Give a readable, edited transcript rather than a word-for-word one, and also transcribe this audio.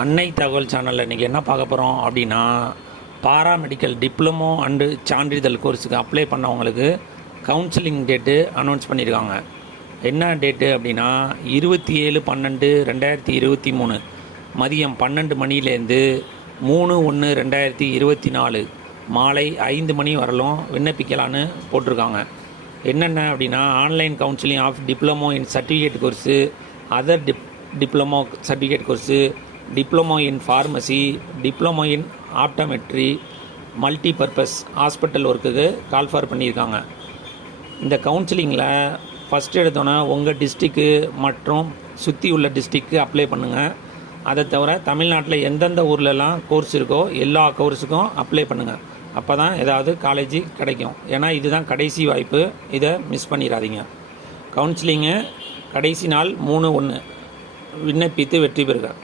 அன்னை தகவல் சேனலில் இன்றைக்கி என்ன பார்க்க போகிறோம் அப்படின்னா, பாராமெடிக்கல் டிப்ளமோ அண்டு சான்றிதழ் கோர்ஸுக்கு அப்ளை பண்ணவங்களுக்கு கவுன்சிலிங் டேட்டு அனௌன்ஸ் பண்ணியிருக்காங்க. என்ன டேட்டு அப்படின்னா 27/12/2023 மதியம் 12 மணிலேருந்து 3/1/2024 மாலை 5 மணி வரலும் விண்ணப்பிக்கலான்னு போட்டிருக்காங்க. என்னென்ன அப்படின்னா, online counselling of diploma in certificate course, other diploma certificate course, diploma in pharmacy, diploma in optometry, multipurpose hospital ஒர்க்குக்கு கால்ஃபார் பண்ணியிருக்காங்க. இந்த கவுன்சிலிங்கில் ஃபஸ்ட்டு எடுத்தோன்னே உங்கள் டிஸ்ட்ரிக்கு மற்றும் சுற்றி உள்ள டிஸ்ட்ரிக்கு அப்ளை பண்ணுங்கள். அதை தவிர தமிழ்நாட்டில் எந்தெந்த ஊர்லெலாம் கோர்ஸ் இருக்கோ எல்லா கோர்ஸுக்கும் அப்ளை பண்ணுங்கள். அப்போ தான் ஏதாவது காலேஜ் கிடைக்கும். ஏன்னா இதுதான் கடைசி வாய்ப்பு, இதை மிஸ் பண்ணிடாதீங்க. கவுன்சிலிங்கு கடைசி நாள் 3/1. விண்ணப்பித்து வெற்றி பெறுக.